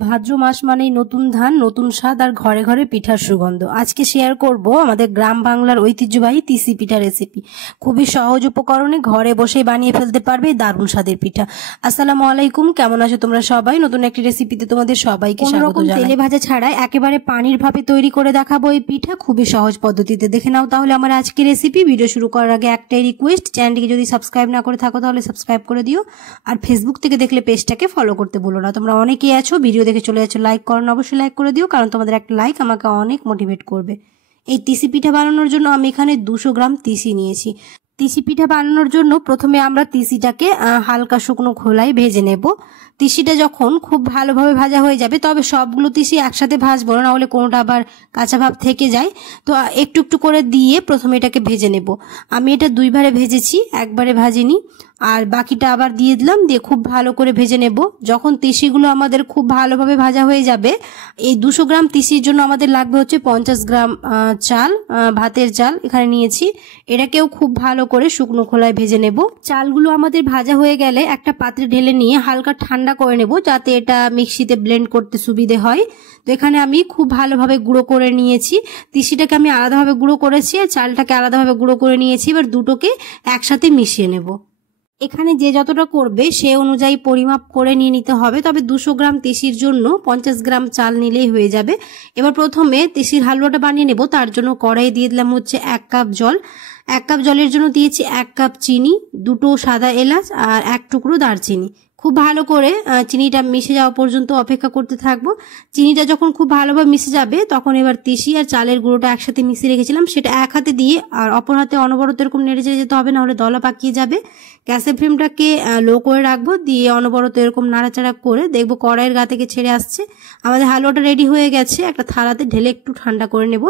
ভাদ্র মাস মানেই নতুন ধান, নতুন স্বাদ আর ঘরে ঘরে পিঠার সুগন্ধ। আজকে শেয়ার করব আমাদের গ্রাম বাংলার ঐতিহ্যবাহী তিসি পিঠা রেসিপি। খুবই সহজ উপকরণে ঘরে বসে বানিয়ে ফেলতে পারবে দারুণ স্বাদের পিঠা। আসসালামু আলাইকুম, কেমন আছো তোমরা সবাই? নতুন একটি রেসিপিতে তোমাদের সবাইকে স্বাগত জানাই। তেলে ভাজা ছাড়াই একেবারে পানির ভাপে তৈরি করে দেখাবো এই পিঠা, খুবই সহজ পদ্ধতিতে। দেখে নাও তাহলে আমার আজকের রেসিপি। ভিডিও শুরু করার আগে একটাই রিকোয়েস্ট, চ্যানেলটিকে যদি সাবস্ক্রাইব না করে থাকো তাহলে সাবস্ক্রাইব করে দিও, আর ফেসবুক থেকে দেখলে পেজটাকে ফলো করতে ভুলো না। তোমরা অনেকেই আছো ভিডিও দেখে চলে যাচ্ছ, লাইক করো না, অবশ্যই লাইক করে দিও, কারণ তোমাদের একটা লাইক আমাকে অনেক মোটিভেট করবে। এই তিসি পিঠা বানানোর জন্য আমি এখানে 200 গ্রাম তিসি নিয়েছি। তিসি পিঠা বানানোর জন্য প্রথমে আমরা তিসিটাকে হালকা শুকনো খোলায় ভেজে নেব। তিসিটা যখন খুব ভালোভাবে ভাজা হয়ে যাবে, তবে সবগুলো তিসি একসাথে ভাজবো না, হলে কোনোটা আবার কাঁচা ভাব থেকে যায়, তো একটু একটু করে দিয়ে প্রথমে এটাকে ভেজে নেব। আমি এটা দুইবারে ভেজেছি, একবারে ভাজিনি। আর বাকিটা আবার দিয়ে দিলাম, দিয়ে খুব ভালো করে ভেজে নেব। যখন তিসিগুলো আমাদের খুব ভালোভাবে ভাজা হয়ে যাবে, এই 200 গ্রাম তিসির জন্য আমাদের লাগবে হচ্ছে 50 গ্রাম চাল, ভাতের চাল এখানে নিয়েছি। এটাকেও খুব ভালো করে শুকনো খোলায় ভেজে নেব। চালগুলো আমাদের ভাজা হয়ে গেলে একটা পাত্রে ঢেলে নিয়ে হালকা ঠান্ডা করে নেব, যাতে এটা মিক্সিতে ব্লেন্ড করতে সুবিধে হয়। তো এখানে আমি খুব ভালোভাবে গুঁড়ো করে নিয়েছি। তিসিটাকে আমি আলাদাভাবে গুঁড়ো করেছি আর চালটাকে আলাদাভাবে গুঁড়ো করে নিয়েছি। এবার দুটোকে একসাথে মিশিয়ে নেব। এখানে যে যতটা করবে সে অনুযায়ী পরিমাপ করে নিয়ে নিতে হবে, তবে 200 গ্রাম তিসির জন্য 50 গ্রাম চাল নিলেই হয়ে যাবে। এবার প্রথমে তিসির হালুয়াটা বানিয়ে নেব। তার জন্য কড়াইয়ে দিয়ে দিলাম হচ্ছে 1 কাপ জল। 1 কাপ জলের জন্য দিয়েছি 1 কাপ চিনি, 2টো সাদা এলাচ আর 1 টুকরো দারচিনি। খুব ভালো করে চিনিটা মিশে যাওয়া পর্যন্ত অপেক্ষা করতে থাকবো। চিনিটা যখন খুব ভালোভাবে মিশে যাবে, তখন এবার তিসি আর চালের গুঁড়োটা একসাথে মিশিয়ে রেখেছিলাম সেটা এক হাতে দিয়ে আর অপর হাতে অনবরত এরকম নেড়ে চেড়ে যেতে হবে, না হলে দলা পাকিয়ে যাবে। গ্যাসের ফ্লেমটাকে লো করে রাখবো, দিয়ে অনবরত এরকম নাড়াচাড়া করে দেখবো কড়াইয়ের গা থেকে ছেড়ে আসছে। আমাদের হালুয়াটা রেডি হয়ে গেছে। একটা থালাতে ঢেলে একটু ঠান্ডা করে নেব।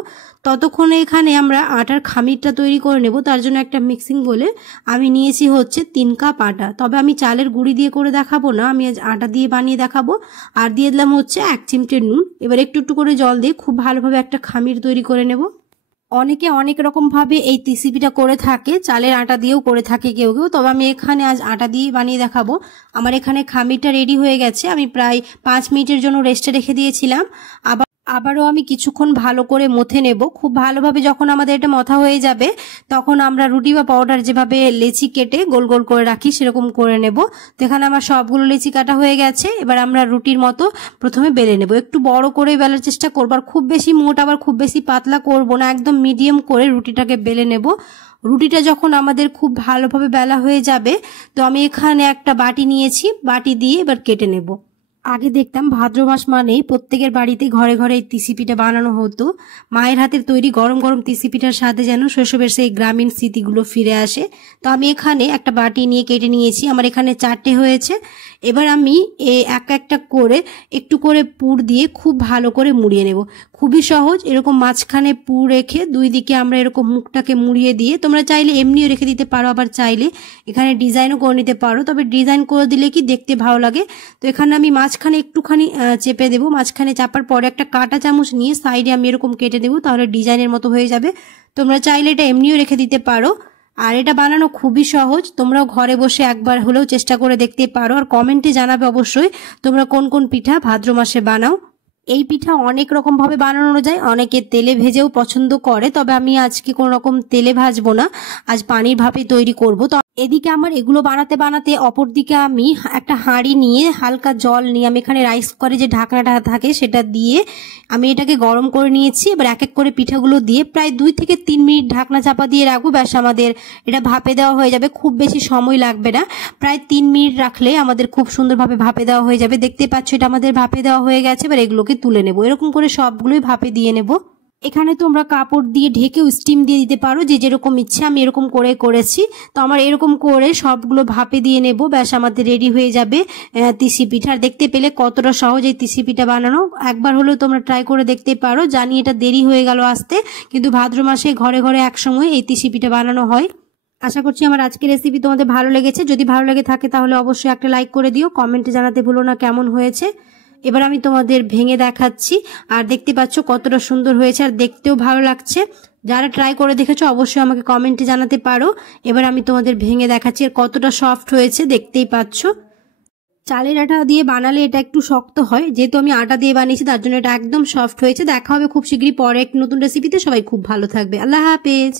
ততক্ষণে এখানে আমরা আটার খামিরটা তৈরি করে নেব। তার জন্য একটা মিক্সিং বলে আমি নিয়েছি হচ্ছে 3 কাপ আটা, তবে আমি চালের গুঁড়ি দিয়ে করে দেখাবো না, আমি আজ আটা দিয়ে বানিয়ে দেখাবো। আর দিয়ে দিলাম হচ্ছে 1 চিমটে নুন। এবার একটু একটু করে জল দিয়ে খুব ভালোভাবে একটা খামির তৈরি করে নেব। অনেকে অনেক রকম ভাবে এই তিসি পিঠা করে থাকে, চালের আটা দিয়েও করে থাকে কেউ কেউ, তবে আমি এখানে আজ আটা দিয়ে বানিয়ে দেখাবো। আমার এখানে খামিরটা রেডি হয়ে গেছে। আমি প্রায় 5 মিনিটের জন্য রেস্টে রেখে দিয়েছিলাম। আবারও আমি কিছুক্ষণ ভালো করে মথে নেব। খুব ভালোভাবে যখন আমাদের এটা মথা হয়ে যাবে, তখন আমরা রুটি বা পাউডার যেভাবে লেচি কেটে গোল গোল করে রাখি সেরকম করে নেব। তো এখানে আমার সবগুলো লেচি কাটা হয়ে গেছে। এবার আমরা রুটির মতো প্রথমে বেলে নেব। একটু বড় করে বেলার চেষ্টা করবো, আর খুব বেশি মোটা আবার খুব বেশি পাতলা করব না, একদম মিডিয়াম করে রুটিটাকে বেলে নেব। রুটিটা যখন আমাদের খুব ভালোভাবে বেলা হয়ে যাবে, তো আমি এখানে একটা বাটি নিয়েছি, বাটি দিয়ে এবার কেটে নেব। আগে দেখতাম ভাদ্র মাস মানেই প্রত্যেকের বাড়িতে ঘরে ঘরে এই তিসি পিঠা বানানো হতো। মায়ের হাতের তৈরি গরম গরম তিসি পিঠার সাথে যেন শৈশবের সেই গ্রামীণ স্মৃতিগুলো ফিরে আসে। তো আমি এখানে একটা বাটি নিয়ে কেটে নিয়েছি। আমার এখানে 4টে হয়েছে। এবার আমি এক একটা করে একটু করে পুর দিয়ে খুব ভালো করে মুড়িয়ে নেব। খুবই সহজ। এরকম মাঝখানে পুর রেখে দুই দিকে আমরা এরকম মুখটাকে মুড়িয়ে দিয়ে, তোমরা চাইলে এমনিও রেখে দিতে পারো, আবার চাইলে এখানে ডিজাইনও করে নিতে পারো, তবে ডিজাইন করে দিলে কি দেখতে ভালো লাগে। তো এখানে আমি মাঝখানে একটুখানি চেপে দেবো। মাঝখানে চাপার পরে একটা কাঁটা চামচ নিয়ে সাইডে আমি এরকম কেটে দেবো, তাহলে ডিজাইনের মতো হয়ে যাবে। তোমরা চাইলে এটা এমনিও রেখে দিতে পারো। আর এটা বানানো খুবই সহজ, তোমরাও ঘরে বসে একবার হলেও চেষ্টা করে দেখতে পারো। আর কমেন্টে জানাবে অবশ্যই তোমরা কোন কোন পিঠা ভাদ্র মাসে বানাও। এই পিঠা অনেক রকম ভাবে বানানো যায়, অনেকে তেলে ভেজেও পছন্দ করে, তবে আমি আজকে কোনো রকম তেলে ভাজবো না, আজ পানির ভাপে তৈরি করব। তো এদিকে আমার এগুলো বানাতে বানাতে অপর দিকে আমি একটা হাঁড়ি নিয়ে হালকা জল নিয়ে, আমি এখানে রাইস কুকারে যে ঢাকনাটা থাকে সেটা দিয়ে আমি এটাকে গরম করে নিয়েছি। এবার এক এক করে পিঠাগুলো দিয়ে প্রায় 2 থেকে 3 মিনিট ঢাকনা চাপা দিয়ে রাখবো। ব্যাস আমাদের এটা ভাপে দেওয়া হয়ে যাবে, খুব বেশি সময় লাগবে না। প্রায় 3 মিনিট রাখলে আমাদের খুব সুন্দরভাবে ভাপে দেওয়া হয়ে যাবে। দেখতে পাচ্ছ এটা আমাদের ভাপে দেওয়া হয়ে গেছে। এবার এগুলোকে তুলে নেব। এরকম করে সবগুলোই ভাপে দিয়ে নেব। এখানে তোমরা কাপড় দিয়ে ঢেকেও স্টিম দিয়ে দিতে পারো, যে যেরকম ইচ্ছে। আমি এরকম করে করেছি। তো আমার এরকম করে সবগুলো ভাপে দিয়ে নেব। ব্যাস আমাদের রেডি হয়ে যাবে তিসি পিঠা। দেখতে পেলে কতটা সহজ এই তিসি পিঠা বানানো। একবার হলেও তোমরা ট্রাই করে দেখতে পারো। জানি এটা দেরি হয়ে গেল আসতে, কিন্তু ভাদ্র মাসে ঘরে ঘরে একসময় এই তিসি পিঠা বানানো হয়। আশা করছি আমার আজকের রেসিপি তোমাদের ভালো লেগেছে। যদি ভালো লেগে থাকে তাহলে অবশ্যই একটা লাইক করে দিও, কমেন্টে জানাতে ভুলো না কেমন হয়েছে। এবার আমি তোমাদের ভেঙে দেখাচ্ছি, আর দেখতে পাচ্ছ কতটা সুন্দর হয়েছে, আর দেখতেও ভালো লাগছে। যারা ট্রাই করে দেখেছো অবশ্যই আমাকে কমেন্টে জানাতে পারো। এবার আমি তোমাদের ভেঙে দেখাচ্ছি আর কতটা সফট হয়েছে দেখতেই পাচ্ছ। চালের আটা দিয়ে বানালে এটা একটু শক্ত হয়, যেহেতু আমি আটা দিয়ে বানিয়েছি তার জন্য এটা একদম সফট হয়েছে। দেখা হবে খুব শীঘ্রই পরে এক নতুন রেসিপিতে। সবাই খুব ভালো থাকবে। আল্লাহ হাফেজ।